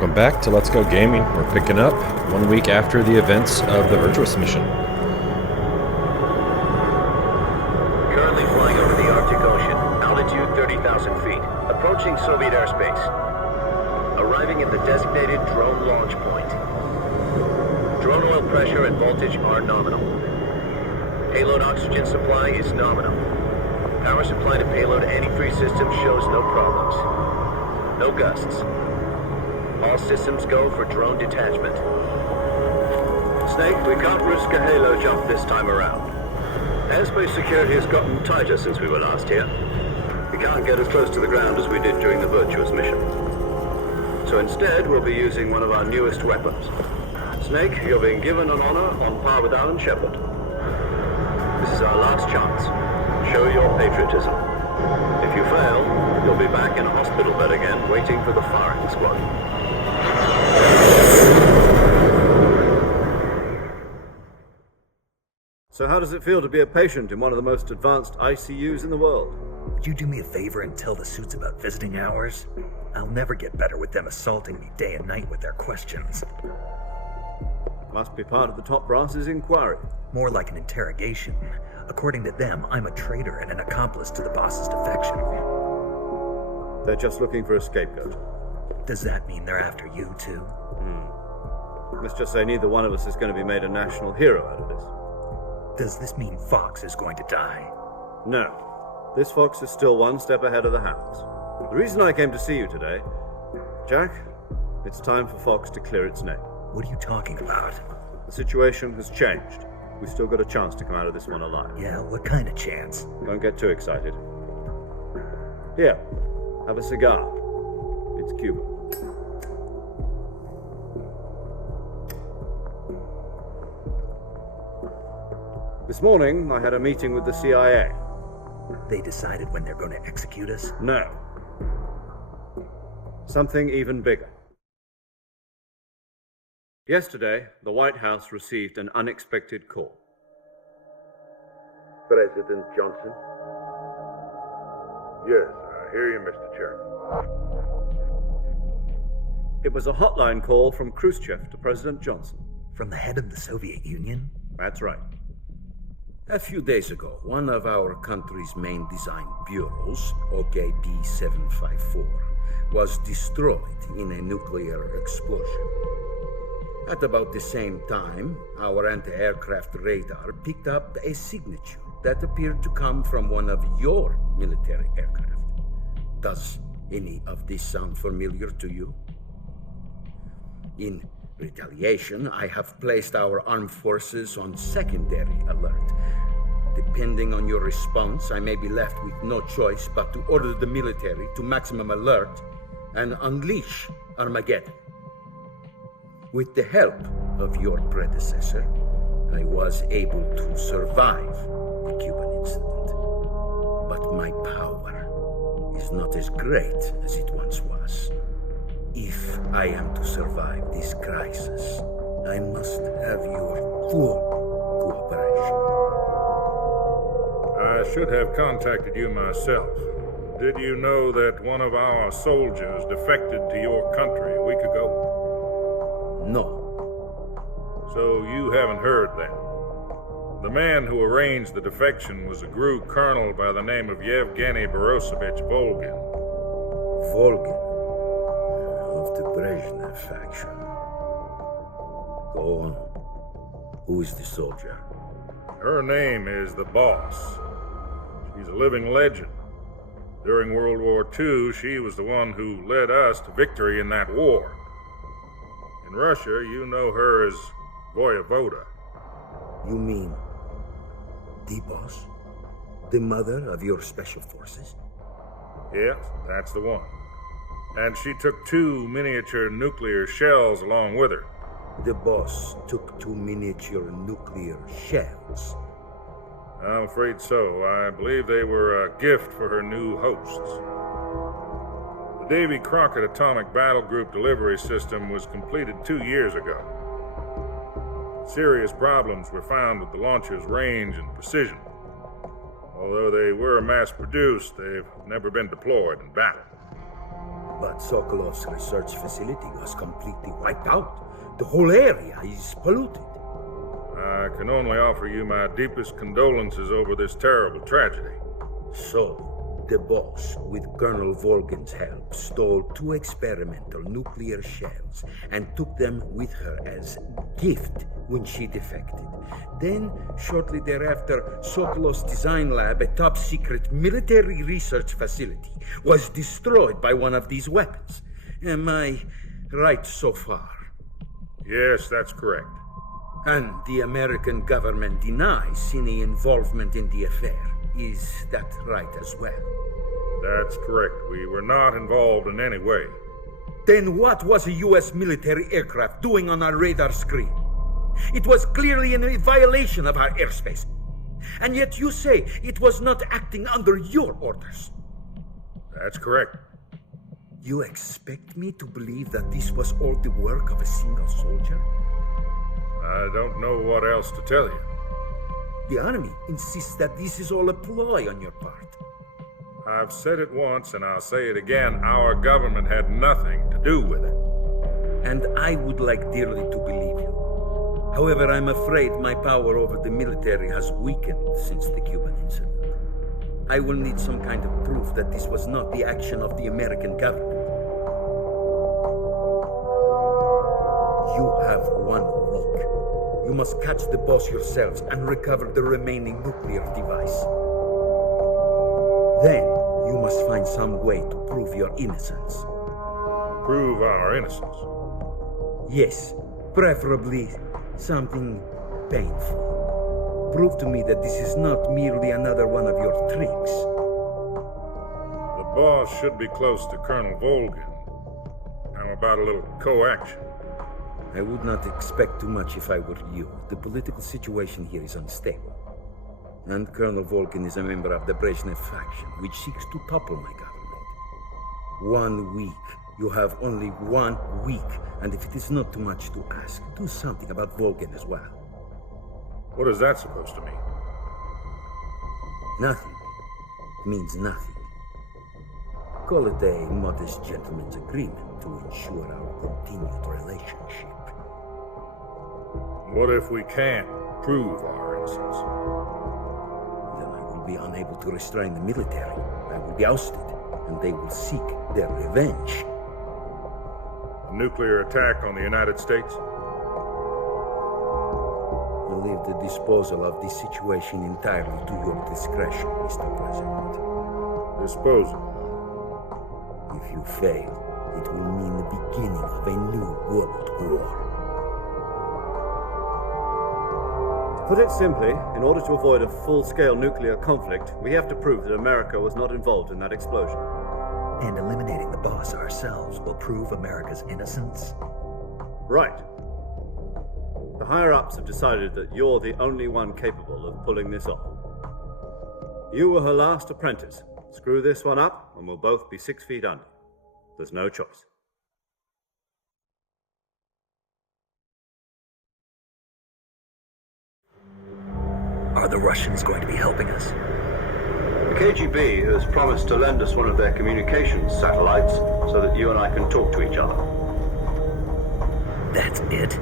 Welcome back to Let's Go Gaming. We're picking up 1 week after the events of the Virtuous mission. Currently flying over the Arctic Ocean, altitude 30,000 feet, approaching Soviet airspace. Arriving at the designated drone launch point. Drone oil pressure and voltage are nominal. Payload oxygen supply is nominal. Power supply to payload antifreeze system shows no problems. No gusts. All systems go for drone detachment. Snake, we can't risk a halo jump this time around. Airspace security has gotten tighter since we were last here. We can't get as close to the ground as we did during the Virtuous mission. So instead, we'll be using one of our newest weapons. Snake, you're being given an honor on par with Alan Shepard. This is our last chance. Show your patriotism. If you fail, you'll be back in a hospital bed again, waiting for the firing squad. So how does it feel to be a patient in one of the most advanced ICUs in the world? Would you do me a favor and tell the suits about visiting hours? I'll never get better with them assaulting me day and night with their questions. Must be part of the top brass's inquiry. More like an interrogation. According to them, I'm a traitor and an accomplice to the boss's defection. They're just looking for a scapegoat. Does that mean they're after you too? Let's just say neither one of us is going to be made a national hero out of this. Does this mean Fox is going to die? No. This fox is still one step ahead of the hounds. The reason I came to see you today, Jack, it's time for Fox to clear its name. What are you talking about? The situation has changed. We've still got a chance to come out of this one alive. Yeah, what kind of chance? Don't get too excited. Here, have a cigar. It's Cuba. This morning, I had a meeting with the CIA. They decided when they're going to execute us? No. Something even bigger. Yesterday, the White House received an unexpected call. President Johnson? Yes, I hear you, Mr. Chairman. It was a hotline call from Khrushchev to President Johnson. From the head of the Soviet Union? That's right. A few days ago, one of our country's main design bureaus, OKB 754, was destroyed in a nuclear explosion. At about the same time, our anti-aircraft radar picked up a signature that appeared to come from one of your military aircraft. Does any of this sound familiar to you? In retaliation, I have placed our armed forces on secondary alert. Depending on your response, I may be left with no choice but to order the military to maximum alert and unleash Armageddon. With the help of your predecessor, I was able to survive the Cuban incident. But my power is not as great as it once was. If I am to survive this crisis, I must have your full cooperation. I should have contacted you myself. Did you know that one of our soldiers defected to your country a week ago? No. So you haven't heard then. The man who arranged the defection was a GRU colonel by the name of Yevgeny Borosovich Volgin. Volgin, of the Brezhnev faction. Go on. Who is the soldier? Her name is the Boss. She's a living legend. During World War II, she was the one who led us to victory in that war. In Russia, you know her as Voyevoda. You mean the Boss? The mother of your special forces? Yes, that's the one. And she took 2 miniature nuclear shells along with her. The Boss took 2 miniature nuclear shells. I'm afraid so. I believe they were a gift for her new hosts. The Davy Crockett Atomic Battle Group delivery system was completed 2 years ago. Serious problems were found with the launcher's range and precision. Although they were mass-produced, they've never been deployed in battle. But Sokolov's research facility was completely wiped out. The whole area is polluted. I can only offer you my deepest condolences over this terrible tragedy. So, the boss, with Colonel Volgin's help, stole 2 experimental nuclear shells and took them with her as gift when she defected. Then, shortly thereafter, Sokolov's design lab, a top-secret military research facility, was destroyed by one of these weapons. Am I right so far? Yes, that's correct. And the American government denies any involvement in the affair. Is that right as well? That's correct. We were not involved in any way. Then what was a U.S. military aircraft doing on our radar screen? It was clearly in a violation of our airspace. And yet you say it was not acting under your orders. That's correct. You expect me to believe that this was all the work of a single soldier? I don't know what else to tell you. The Army insists that this is all a ploy on your part. I've said it once and I'll say it again. Our government had nothing to do with it. And I would like dearly to believe you. However, I'm afraid my power over the military has weakened since the Cuban incident. I will need some kind of proof that this was not the action of the American government. You have 1 week. You must catch the boss yourselves and recover the remaining nuclear device. Then, you must find some way to prove your innocence. Prove our innocence. Yes, preferably something painful. Prove to me that this is not merely another one of your tricks. The boss should be close to Colonel Volgin. How about a little co-action? I would not expect too much if I were you. The political situation here is unstable. And Colonel Volgin is a member of the Brezhnev faction, which seeks to topple my government. 1 week. You have only 1 week. And if it is not too much to ask, do something about Volgin as well. What is that supposed to mean? Nothing. It means nothing. Call it a modest gentleman's agreement to ensure our continued relationship. What if we can't prove our innocence? Then I will be unable to restrain the military. I will be ousted, and they will seek their revenge. A nuclear attack on the United States? I leave the disposal of this situation entirely to your discretion, Mr. President. Disposal? If you fail, it will mean the beginning of a new world war. To put it simply, in order to avoid a full-scale nuclear conflict, we have to prove that America was not involved in that explosion. And eliminating the boss ourselves will prove America's innocence? Right. The higher-ups have decided that you're the only one capable of pulling this off. You were her last apprentice. Screw this one up, and we'll both be 6 feet under. There's no choice. Are the Russians going to be helping us? The KGB has promised to lend us one of their communications satellites so that you and I can talk to each other. That's it?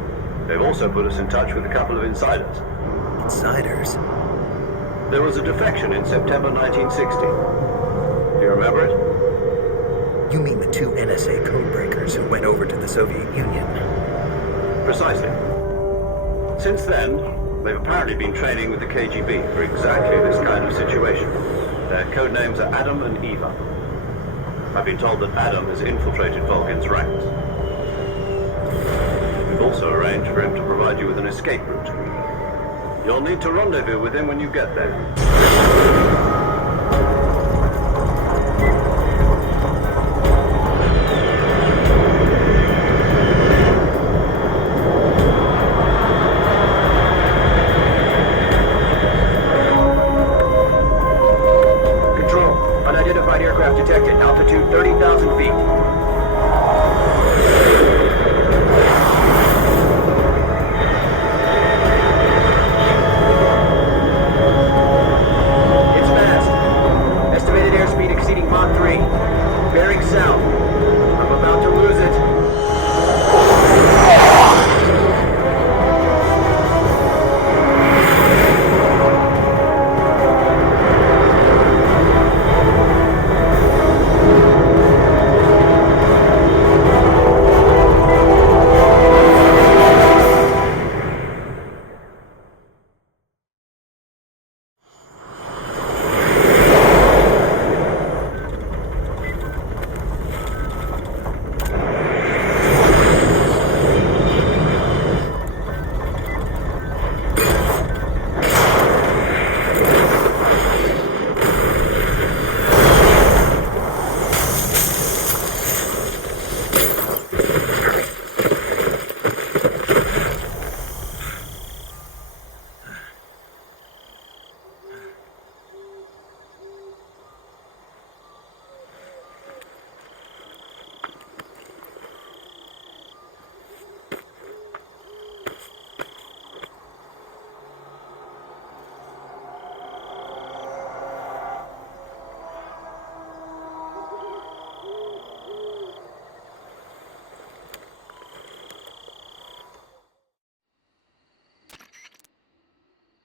They've also put us in touch with a couple of insiders. Insiders? There was a defection in September 1960. Do you remember it? You mean the 2 NSA codebreakers who went over to the Soviet Union? Precisely. Since then, they've apparently been training with the KGB for exactly this kind of situation. Their codenames are Adam and Eva. I've been told that Adam has infiltrated Volgin's ranks. We've also arranged for him to provide you with an escape route. You'll need to rendezvous with him when you get there. Detected. Altitude 30,000 feet. It's fast. Estimated airspeed exceeding Mach 3. Bearing south.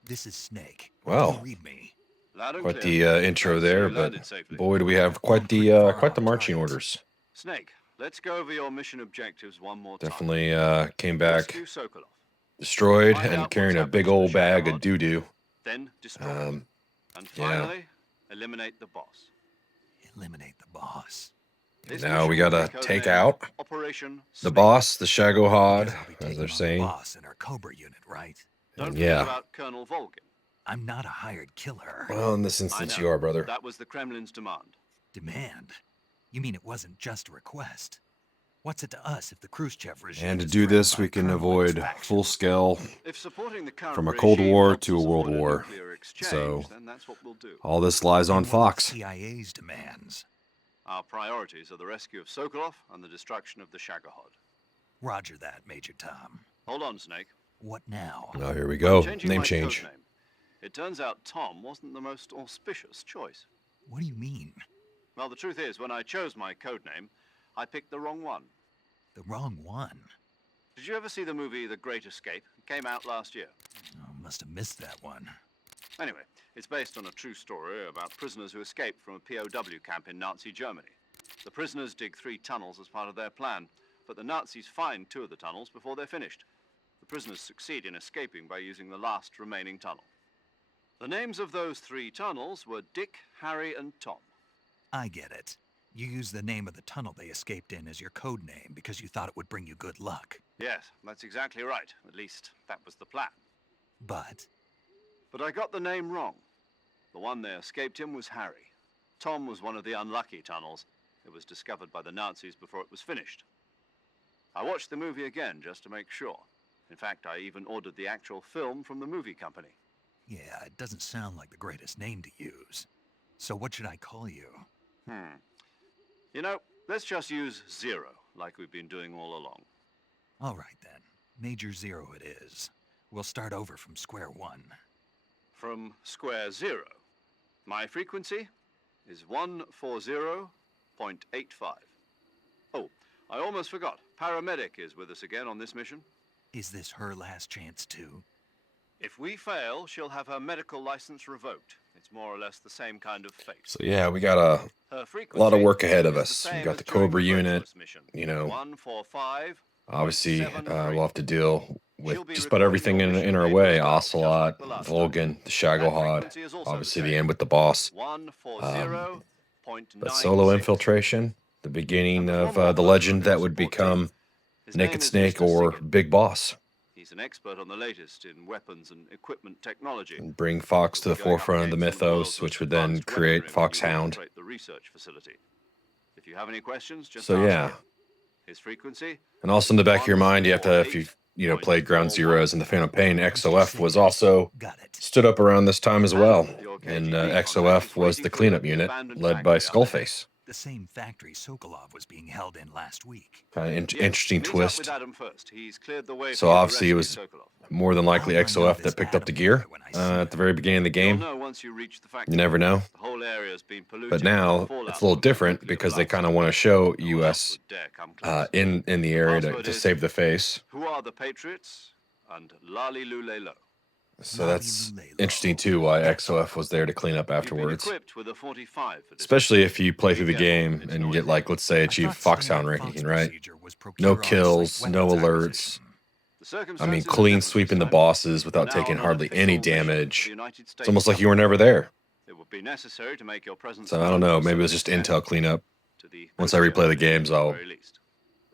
This is Snake. Wow. Can you read me? Loud and Quite clear. the intro Thanks, there, you but landed safely. boy, do we have quite the marching orders. Snake, let's go over your mission objectives one more time. Definitely came back Rescue Sokolov. destroyed Find and out carrying what's a big happened to old the bag Shadow of doo-doo. Then destroy it. Um, And yeah. finally, eliminate the boss. Eliminate the boss. This Now we mission will gotta be take codenamed out Operation the Snake. boss, the Shagohod, Guess I'll be as taking they're on the saying. boss in our Cobra unit, right? Don't And forget yeah. about Colonel Volgin. I'm not a hired killer. Well, in this I instance, know. you are, brother. That was the Kremlin's demand. Demand? You mean it wasn't just a request? What's it to us if the Khrushchev regime And to is do threatened this, by we can Colonel and his avoid faction? full-scale If supporting the current from a Cold regime War helps to a us World avoid War. nuclear exchange, So, then that's what we'll do. all this lies on And what are the Fox. CIA's demands? Our priorities are the rescue of Sokolov and the destruction of the Shagohod. Roger that, Major Tom. Hold on, Snake. What now? Oh, here we go. Changing Name my change. codename. It turns out Tom wasn't the most auspicious choice. What do you mean? Well, the truth is, when I chose my codename, I picked the wrong one. The wrong one. Did you ever see the movie The Great Escape? It came out last year. Oh, must have missed that one. Anyway, it's based on a true story about prisoners who escaped from a POW camp in Nazi Germany. The prisoners dig 3 tunnels as part of their plan, but the Nazis find 2 of the tunnels before they're finished. The prisoners succeed in escaping by using the last remaining tunnel. The names of those 3 tunnels were Dick, Harry, and Tom. I get it. You used the name of the tunnel they escaped in as your code name because you thought it would bring you good luck. Yes, that's exactly right. At least, that was the plan. But But I got the name wrong. The one they escaped in was Harry. Tom was one of the unlucky tunnels. It was discovered by the Nazis before it was finished. I watched the movie again just to make sure. In fact, I even ordered the actual film from the movie company. yeah, it doesn't sound like the greatest name to use. So what should I call you? You know, let's just use Zero, like we've been doing all along. All right then. Major Zero it is. We'll start over from square one. From square 0. My frequency is 140.85. Oh, I almost forgot. Paramedic is with us again on this mission. Is this her last chance too? If we fail, she'll have her medical license revoked. It's more or less the same kind of fate. So yeah, we got a Her lot of work frequency ahead of is us. the We've same got as the during Cobra unit. Virtuous mission. You know, 145. obviously, 0.73. we'll have to deal with She'll be just about recording everything your in mission our data way. as well, just Ocelot, like the last time. Volgin, the That Shagohod. frequency is also Obviously, the the same. end with the boss. 140.96. But solo infiltration, the beginning And of before the my legend brother that would support become team, his name Naked is Snake Mr. or Sigurd. Big Boss, He's an expert on the latest in weapons and equipment technology. and bring Fox to the We'll be going up forefront of the against some the mythos, world's which most would then advanced create weaponry when you Foxhound. infiltrate the research facility. If you have any questions, just So ask yeah, him. His frequency. and also in the back of your mind, you have to, if you've played Ground Zeroes and the Phantom Pain, XOF was also Got it. stood up around this time as well, Your and KGB contact XOF is was waiting the for you cleanup at the unit abandoned led by factory up ahead. Skullface. The same factory Sokolov was being held in last week. Kind of Yes, interesting meet up twist. with Adam first. He's cleared the way So for you to obviously it rescue was Sokolov. more than likely How do I know XOF this that picked up the Adam gear boy when I see at the very beginning of the You'll game. know once you reach the factory. You never know. The whole area's been polluted. But now with fallout it's a little from the different nuclear because they blast. kind of want to show No one else US would dare come close. in the area Password to is- save the face. Who are the Patriots? And Lali Lule Lo. So that's interesting too, why XOF was there to clean up You've been afterwards. equipped with a 45 for this Especially mission. if you play through the game It's and no you get, like, let's say, I achieve thought Foxhound standard ranking, Fox right? procedure was procure No on-site kills, no weapons alerts. acquisition. The I circumstances mean, are clean different sweeping the this time. bosses without Now taking on hardly official any mission of the damage. United It's States almost like you were never government. there. It would be necessary to make your presence So I don't known know, to maybe it was just certain intel extent, cleanup. to the Once I replay the Khrushchev games, at the I'll very least.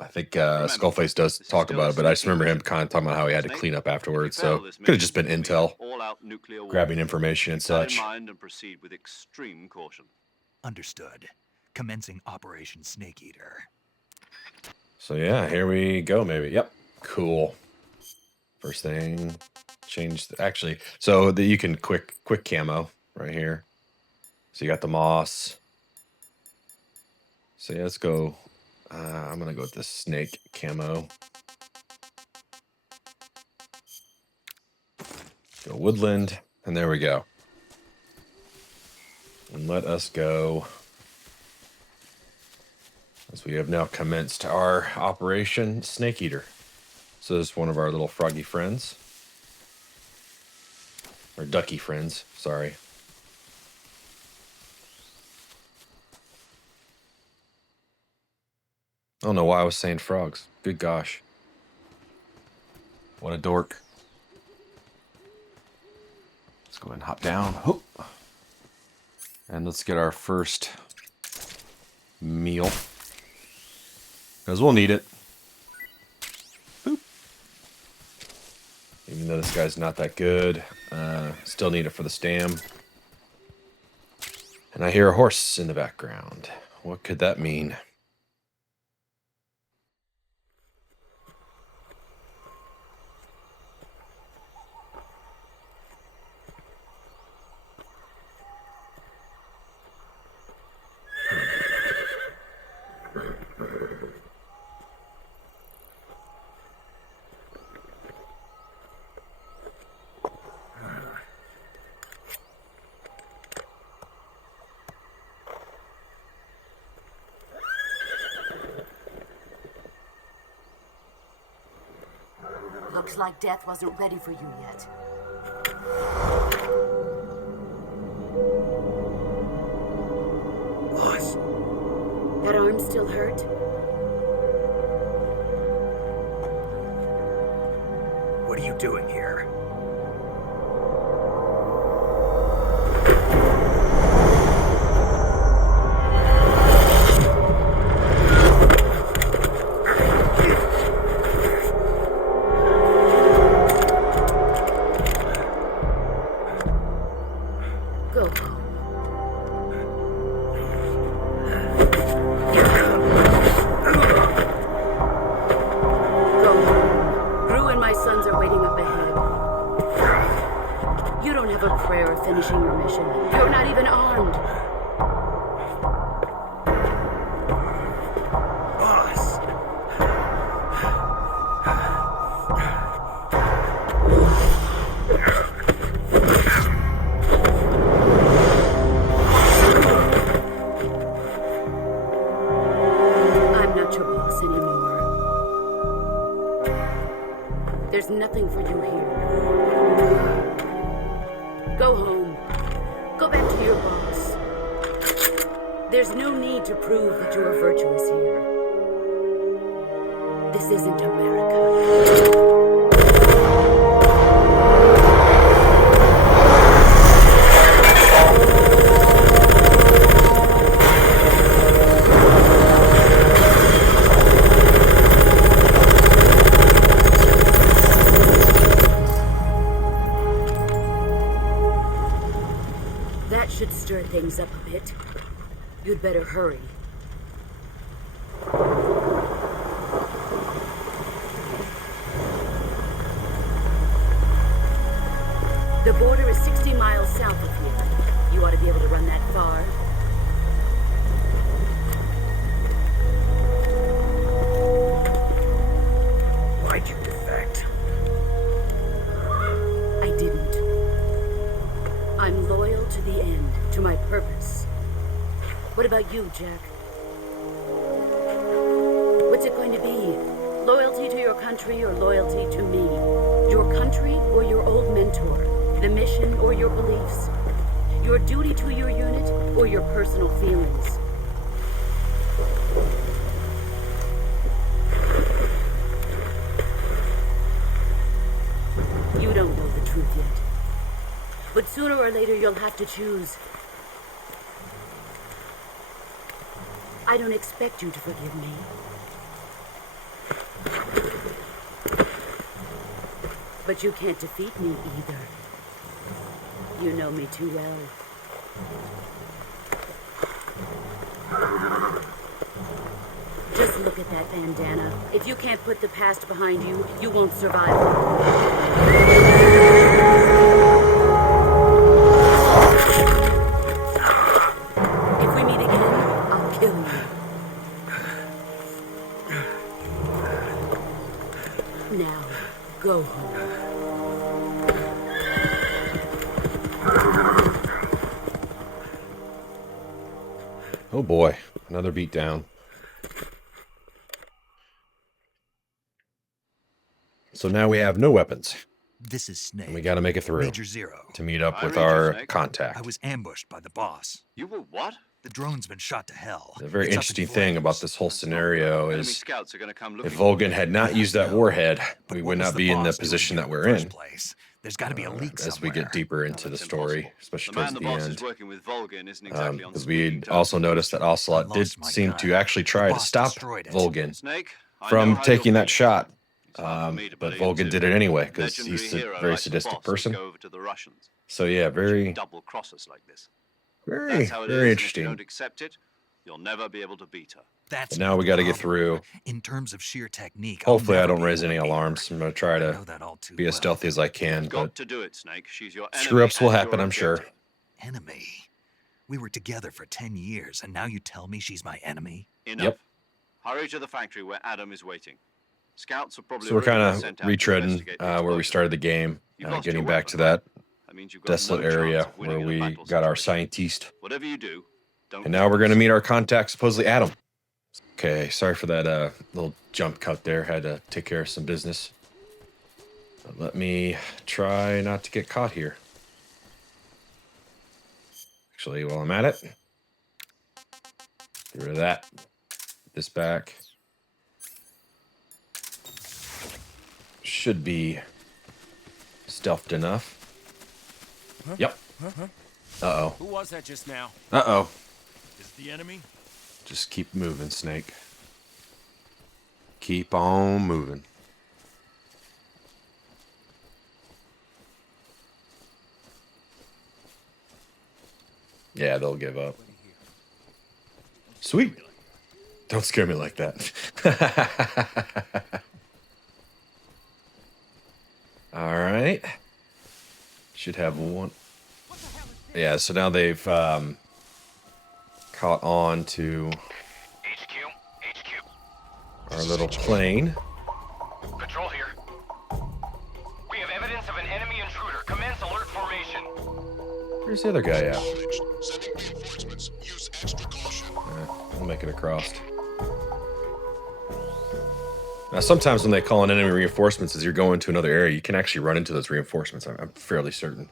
I think Remember, Skullface does this is talk still about a it, but I just sneaky remember him mission. kind of talking about how he had to Snake, clean up if you afterwards. fail So this could have mission, just been it will be intel, an all-out nuclear war. grabbing information and Keep that in such. mind and proceed with extreme caution. Understood. Commencing Operation Snake Eater. So yeah, here we go. Maybe. Yep. Cool. First thing, change. Actually, so that you can quick camo right here. So you got the moss. So yeah, let's go. I'm gonna go with the snake camo. Go woodland, and there we go. And let us go, as we have now commenced our Operation Snake Eater. So this is one of our little froggy friends. Or ducky friends, sorry. I don't know why I was saying frogs. Good gosh. What a dork. Let's go ahead and hop down. Hoop. And let's get our first meal. Because we'll need it. Boop. Even though this guy's not that good, still need it for the stam. And I hear a horse in the background. What could that mean? Looks like death wasn't ready for you yet. Boss. That arm still hurt? What are you doing here? Go home. Go home. Gru and my sons are waiting up ahead. You don't have a prayer of finishing your mission. You're not even armed. Boss! I'm not your boss anymore. There's nothing for you here. Go home. Go back to your boss. There's no need to prove that you are virtuous here. This isn't America. That should stir things up a bit. You'd better hurry. The border is 60 miles south of here. You ought to be able to run that far. Why'd you defect? I didn't. I'm loyal to the end, to my purpose. What about you, Jack? What's it going to be? Loyalty to your country or loyalty to me? Your country or your old mentor? The mission or your beliefs? Your duty to your unit or your personal feelings? You don't know the truth yet. But sooner or later you'll have to choose. I don't expect you to forgive me. But you can't defeat me either. You know me too well. Just look at that bandana. If you can't put the past behind you, you won't survive. If we meet again, I'll kill you. Now, go home. Oh boy, another beat down. So now we have no weapons. This is Snake. And we got to make it through Major Zero. to meet up I with read you, our Snake. contact. I was ambushed by the boss. You were what? The drone's been shot to hell. The very It's up in interesting thing about flames. this whole That's not scenario good. Enemy is scouts are going to come if looking. Volgan had not used that No, warhead, but we what would was not be in the boss doing position here that we're first in. place? There's got to be a leak As somewhere. we get deeper into the That's story, impossible. especially The man towards the the boss end. is working with Volgan isn't exactly on Because speaking we terms also with noticed that Ocelot I did lost my seem gun. to actually try The to boss stop destroyed it. Volgan Snake, I know from how taking you're that feeling. shot. It's hard for me to But believe, Volgan too. did it anyway because Legendary he's a hero very like the sadistic boss would person. go over to the Russians. So yeah, very, Double cross us like this. very, That's how it is, very and if you interesting. don't accept it, you'll never be able to beat her. That's But now not we the got to get problem. through. In terms of sheer technique, Hopefully, I'll I never don't be raise able any to beat her. alarms. I'm gonna try I to know that all too be as well. stealthy as I can, Got but to do it, Snake. She's your enemy. screw-ups will and happen, your I'm sure. objective. Enemy? We were together for 10 years, and now you tell me she's my enemy? Enough. Yep. Hurry to the factory where Adam is waiting. Scouts are probably So we're already kind been of sent out to retreading investigate the where we explosion. started the game, You've lost getting your back weapon, to that That means you've got desolate no chance area of winning where in a we battle got our situation. scientist. Whatever you do, don't. And now we're going to meet our contact, supposedly Adam. Okay, sorry for that little jump cut there. Had to take care of some business. But let me try not to get caught here. Actually, while I'm at it, get rid of that. Put this back. Should be stealthed enough. Yep. Uh-oh. Who was that just now? Uh-oh. Is it the enemy? Just keep moving, Snake. Keep on moving. Yeah, they'll give up. Sweet. Don't scare me like that. All right. Should have one. Yeah, so now they've caught on to our little plane. Patrol here. We have evidence of an enemy intruder. Commence alert formation. Where's the other guy at? I'll make it across. Now, sometimes when they call in enemy reinforcements as you're going to another area, you can actually run into those reinforcements. I'm fairly certain.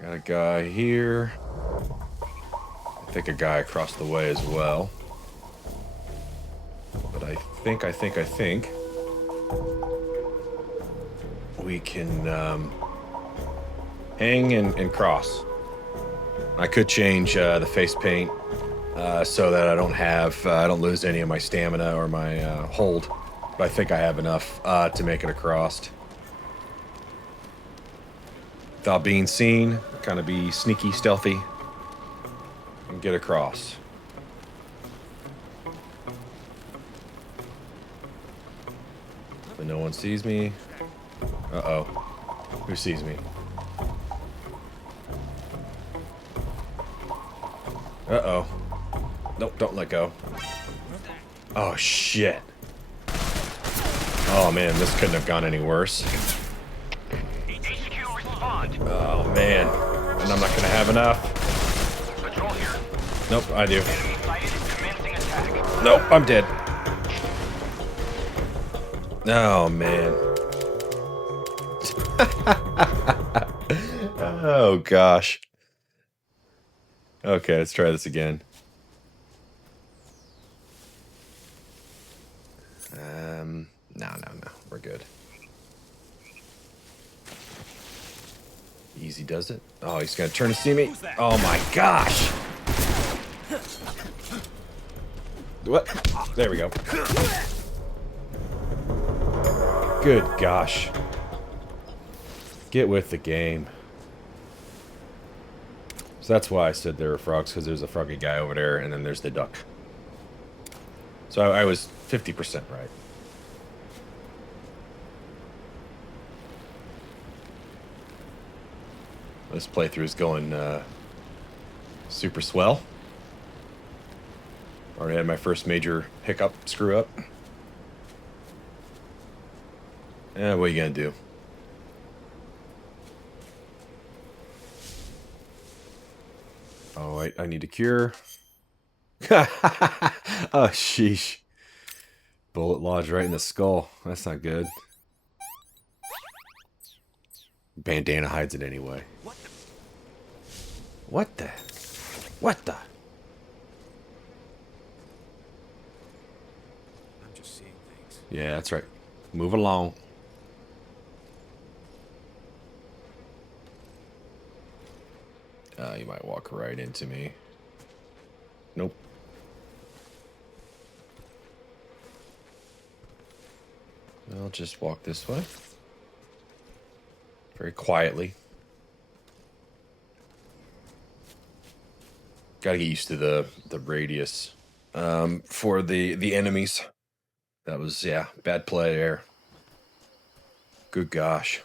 Got a guy here. I think a guy across the way as well. But I think we can hang and cross. I could change the face paint so that I don't lose any of my stamina or my hold. But I think I have enough to make it across. Without being seen, kind of be sneaky, stealthy, and get across. But no one sees me. Uh-oh. Who sees me? Uh-oh. Nope, don't let go. Oh, shit. Oh, man, this couldn't have gone any worse. HQ respond. Oh, man. And I'm not gonna have enough. Patrol here. Nope, I do. Enemy sighted. Commencing attack. Nope, I'm dead. Oh, man. Oh, gosh. Okay, let's try this again. No. We're good. Easy does it. Oh, he's gonna turn to see me. Oh my gosh. What? There we go. Good gosh. Get with the game. So that's why I said there were frogs, because there's a froggy guy over there, and then there's the duck. So I was 50% right. This playthrough is going super swell. Already had my first major hiccup, screw up. What are you gonna do? Oh, wait, I need a cure. Oh, sheesh. Bullet lodged right in the skull. That's not good. Bandana hides it anyway. What the? What the? I'm just seeing things. Yeah, that's right. Move along. You might walk right into me. Nope. I'll just walk this way. Very quietly. Gotta get used to the radius for the enemies. That was, yeah, bad play there. Good gosh.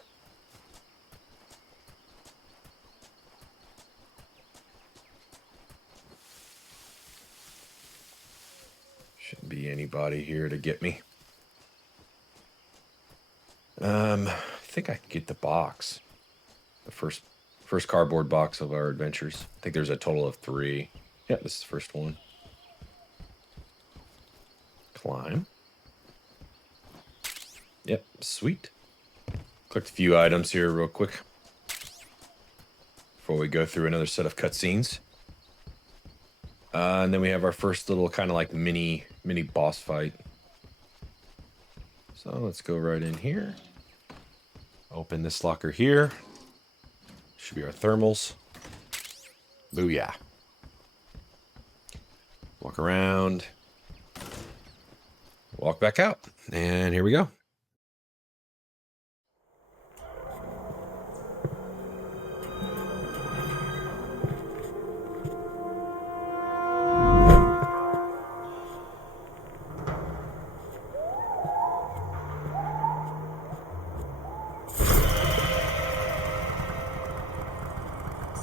Shouldn't be anybody here to get me. I think I can get the box. The first cardboard box of our adventures. I think there's a total of 3. Yeah, this is the first one. Climb. Yep, sweet. Clicked a few items here real quick before we go through another set of cutscenes. And then we have our first little kind of like mini boss fight. So let's go right in here. Open this locker here. Should be our thermals. Booyah. Walk around. Walk back out. And here we go.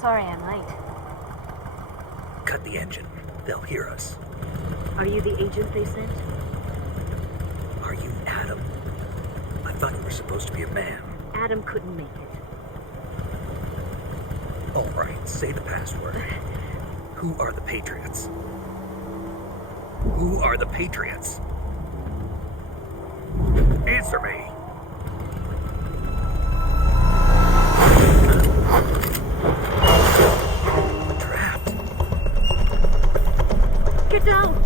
Sorry I'm late. Cut the engine. They'll hear us. Are you the agent they sent? Are you Adam? I thought you were supposed to be a man. Adam couldn't make it. All right, say the password. Who are the Patriots? Who are the Patriots? Answer me! Trapped. Get down!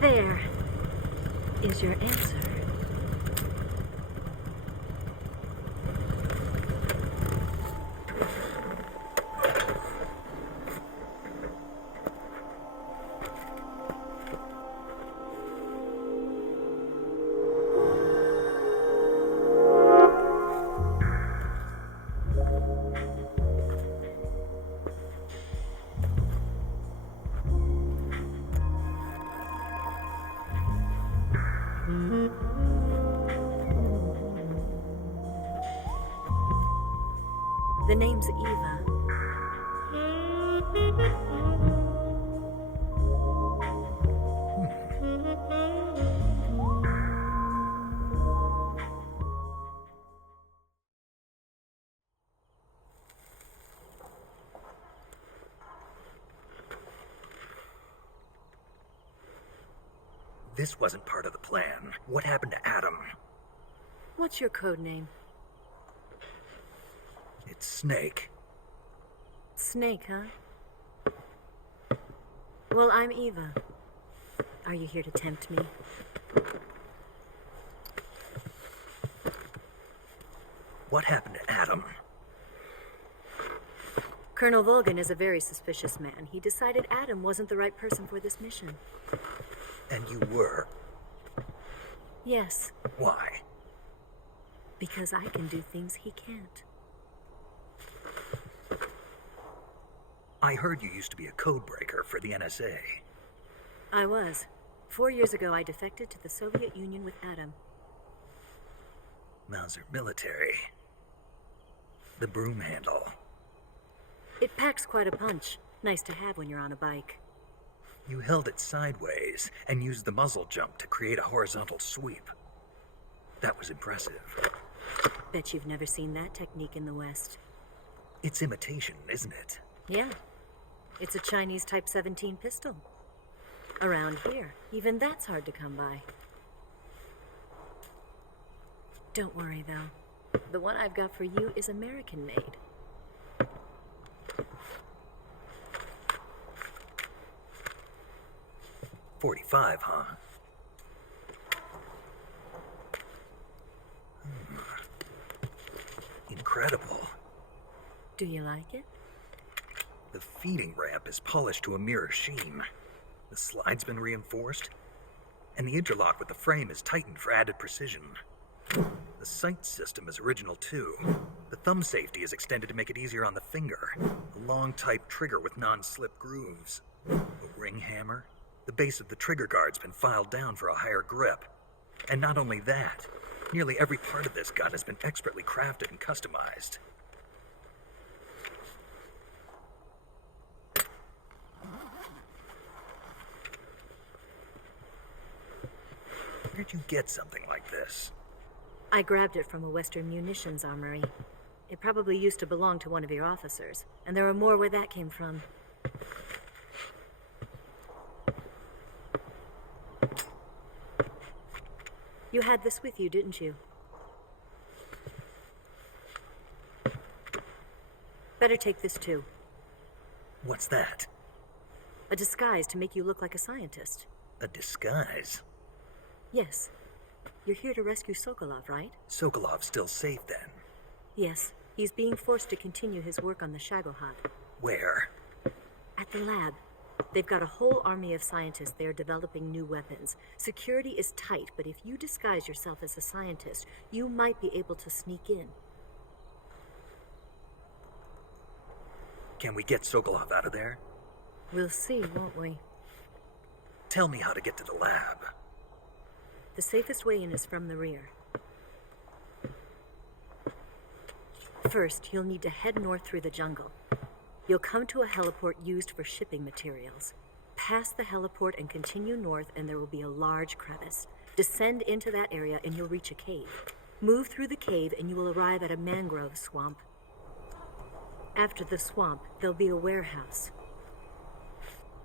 There is your answer. The name's Eva. This wasn't part of the plan. What happened to Adam? What's your code name? It's Snake. Snake, huh? Well, I'm Eva. Are you here to tempt me? What happened to Adam? Colonel Volgan is a very suspicious man. He decided Adam wasn't the right person for this mission. And you were? Yes, Why? because I can do things he can't. I heard you used to be a codebreaker for the NSA. I was. 4 years ago, I defected to the Soviet Union with Adam. Mauser military. The broom handle. It packs quite a punch. Nice to have when you're on a bike. You held it sideways and used the muzzle jump to create a horizontal sweep. That was impressive. Bet you've never seen that technique in the West. It's imitation, isn't it? Yeah. It's a Chinese Type 17 pistol. Around here, even that's hard to come by. Don't worry, though. The one I've got for you is American-made. .45, huh? Incredible. Do you like it? The feeding ramp is polished to a mirror sheen. The slide's been reinforced, and the interlock with the frame is tightened for added precision. The sight system is original too. The thumb safety is extended to make it easier on the finger. A long type trigger with non-slip grooves. A ring hammer. The base of the trigger guard's been filed down for a higher grip. And not only that, nearly every part of this gun has been expertly crafted and customized. Where'd you get something like this? I grabbed it from a Western munitions armory. It probably used to belong to one of your officers, and there are more where that came from. You had this with you, didn't you? Better take this too. What's that? A disguise to make you look like a scientist. A disguise? Yes. You're here to rescue Sokolov, right? Sokolov's still safe then? Yes. He's being forced to continue his work on the Shagohod. Where? At the lab. They've got a whole army of scientists there developing new weapons. Security is tight, but if you disguise yourself as a scientist, you might be able to sneak in. Can we get Sokolov out of there? We'll see, won't we? Tell me how to get to the lab. The safest way in is from the rear. First, you'll need to head north through the jungle. You'll come to a heliport used for shipping materials. Pass the heliport and continue north, and there will be a large crevice. Descend into that area and you'll reach a cave. Move through the cave and you will arrive at a mangrove swamp. After the swamp, there'll be a warehouse.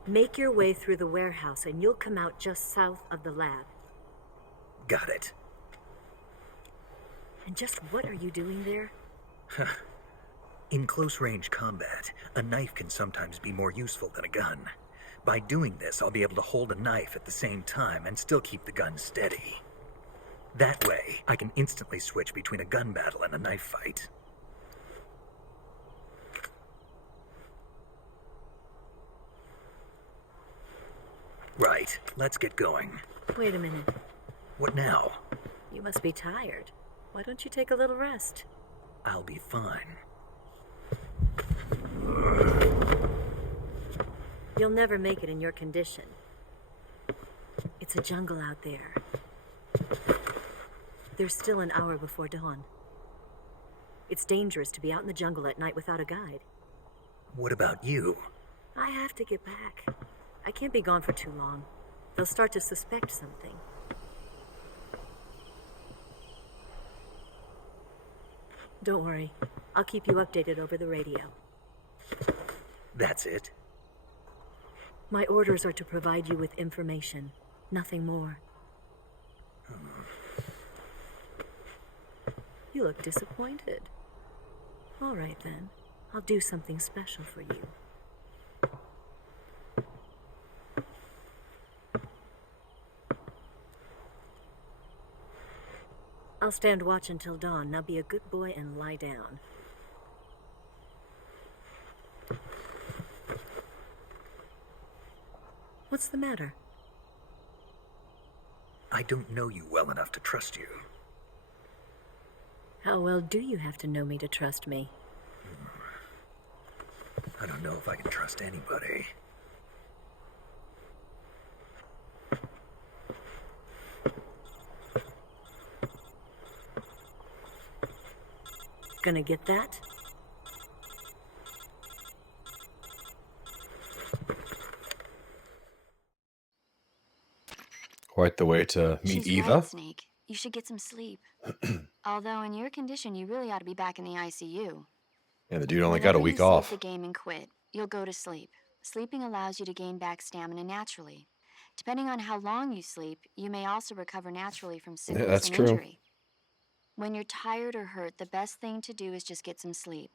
Make your way through the warehouse and you'll come out just south of the lab. Got it. And just what are you doing there? In close-range combat, a knife can sometimes be more useful than a gun. By doing this, I'll be able to hold a knife at the same time and still keep the gun steady. That way, I can instantly switch between a gun battle and a knife fight. Right, let's get going. Wait a minute. What now? You must be tired. Why don't you take a little rest? I'll be fine. You'll never make it in your condition. It's a jungle out there. There's still an hour before dawn. It's dangerous to be out in the jungle at night without a guide. What about you? I have to get back. I can't be gone for too long. They'll start to suspect something. Don't worry. I'll keep you updated over the radio. That's it? My orders are to provide you with information. Nothing more. You look disappointed. All right, then. I'll do something special for you. I'll stand watch until dawn. Now be a good boy and lie down. What's the matter? I don't know you well enough to trust you. How well do you have to know me to trust me? I don't know if I can trust anybody. Gonna get that? Quite the way to meet She's Eva. right, Snake. You should get some sleep. Although in your condition, you really ought to be back in the ICU. Yeah, the dude only got a Whenever week you save off. the game and quit, you'll go to sleep. Sleeping allows you to gain back stamina naturally. Depending on how long you sleep, you may also recover naturally from sickness that's and true. injury. When you're tired or hurt, the best thing to do is just get some sleep.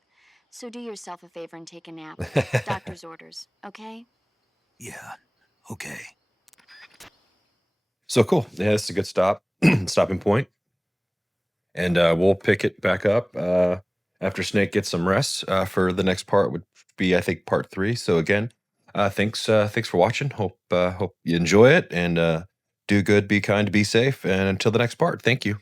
So do yourself a favor and take a nap. Doctor's orders, okay? Yeah, okay. So cool. Yeah, it's a good stopping point. And we'll pick it back up after Snake gets some rest. For the next part would be, I think, part 3. So again, thanks for watching. Hope you enjoy it, and do good, be kind, be safe, and until the next part, thank you.